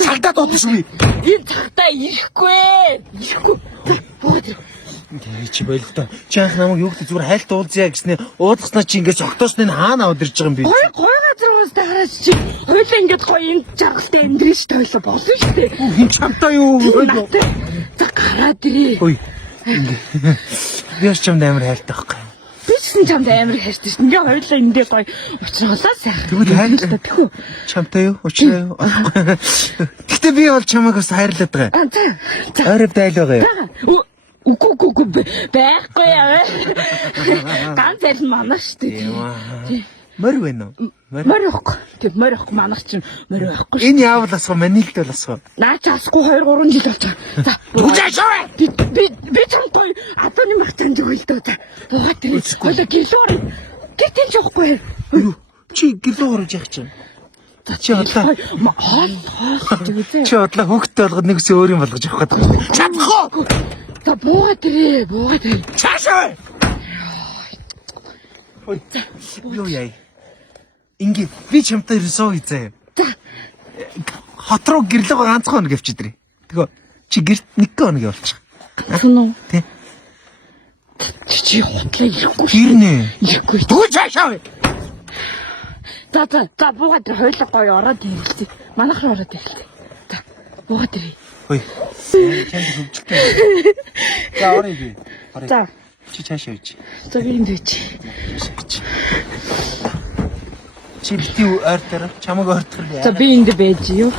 Цагдаа дуудчихгүй. Энэ цагтаа ирэхгүй. Чи байлгата. Чи анх намайг юу гэдэг зүгээр хайлт уулзъя гэснээр уудгаснаа чи ингэж огтоосны хаана аваад ирж байгаа юм бэ? Гой газар уустай хараач чи. Хойлоо ингэж гоё энэ жаргалтай амьдрын ш тойлоо болно штэ. Хин чамтай юу? За гараад ирээ. Ой. Би ч чамд амар хайлттай байхгүй. Би ч чамд амар хайртай ш. Ингээ хойлоо эндээ гоё уучраалаа сайхан. Тэгвэл хайлттай тэхүү. Чамтай юу? Учраа юу? Гэтэ би бол чамайг бас хайрлаад байгаа. За. Ойров дайл байгаа юу? Үгүй байхгүй яа. Ганц аль манах штэ. Мөр вэ нөө? Морих. Тэг морих манах чинь морь байхгүй. Энэ яавал асуу манилд бол асуу. Наа ч асгүй 2 3 жил болж байгаа. За. Үжаашаа. Би чамд гоё адууны магтан зөвөл дөө. За. Угаа тэр. Хойлоо гэлөөр. Гэтэл ч явахгүй. Юу? Чи гэлөө орж явах чинь. За чи одлоо. Чи одлоо хүүхдтэй болгоод нэгс өөр юм болгож явах гэдэг. Чадахгүй. За буугаад ирээ. Чаашаа. Ой. Юу яа. Ингээ би чамтай ирсоо хийзээ. За. Хот руу гэрлэгээ ганцхан хоног явчихдрээ. Тэгөө чи гэрт нэг хоног явуулчих. Сүнүү. Тэ. Чи хотлоо ирэхгүй. Ирнэ. Ирэхгүй. Түг чаашаа. За буугаад ир хойлоо гоё ороод ирэлцээ. Манайх руу ороод ирэлцээ. За буугаад ирээ. Ой. Чанд хөвчлээ. За орё би. За. Чи цаашаа үйч. За би энд үйч. Чи битүү ойр дээр чамаг ойртох яа. За би энд байж юу?